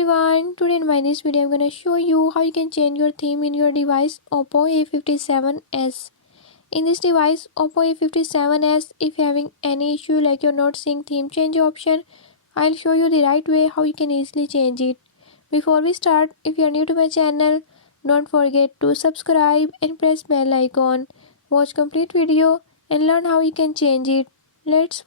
everyone, today in my this video I'm gonna show you how you can change your theme in your device Oppo A57s. In this device Oppo A57s, if you're having any issue like you're not seeing theme change option, I'll show you the right way how you can easily change it. Before we start, if you're new to my channel, don't forget to subscribe and press bell icon. Watch complete video and learn how you can change it. Let's